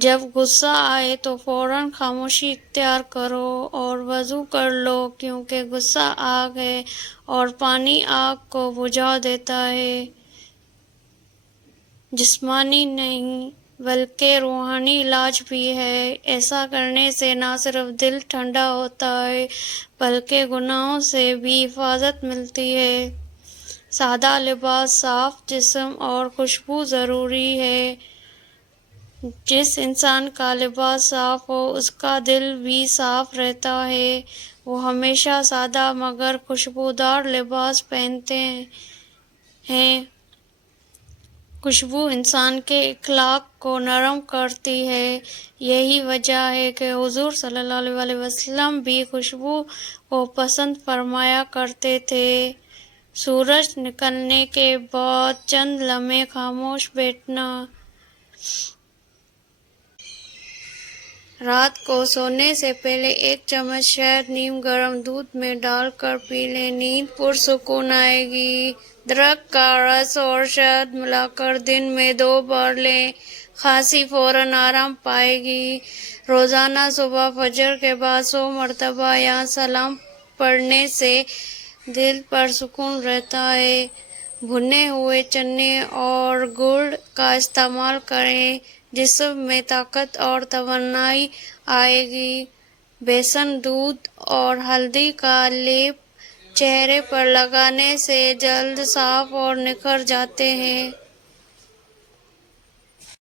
جب غصہ آئے تو فوراً خاموشی اختیار کرو اور وضو کر لو، کیونکہ غصہ آگ ہے اور پانی آگ کو بجھا دیتا ہے، جسمانی نہیں بلکہ روحانی علاج بھی ہے۔ ایسا کرنے سے نہ صرف دل ٹھنڈا ہوتا ہے بلکہ گناہوں سے بھی حفاظت ملتی ہے۔ سادہ لباس، صاف جسم اور خوشبو ضروری ہے۔ جس انسان کا لباس صاف ہو اس کا دل بھی صاف رہتا ہے۔ وہ ہمیشہ سادہ مگر خوشبودار لباس پہنتے ہیں۔ خوشبو انسان کے اخلاق کو نرم کرتی ہے۔ یہی وجہ ہے کہ حضور صلی اللہ علیہ وسلم بھی خوشبو کو پسند فرمایا کرتے تھے۔ سورج نکلنے کے بعد چند لمحے خاموش بیٹھنا۔ رات کو سونے سے پہلے ایک چمچ شہد نیم گرم دودھ میں ڈال کر پی لیں، نیند پرسکون آئے گی۔ درخت کا رس اور شہد ملا کر دن میں 2 بار لیں، کھانسی فوراً آرام پائے گی۔ روزانہ صبح فجر کے بعد 100 مرتبہ یا سلام پڑھنے سے دل پر سکون رہتا ہے۔ بھنے ہوئے چنے اور گڑ کا استعمال کریں، جسم میں طاقت اور توانائی آئے گی۔ بیسن، دودھ اور ہلدی کا لیپ چہرے پر لگانے سے جلد صاف اور نکھر جاتے ہیں۔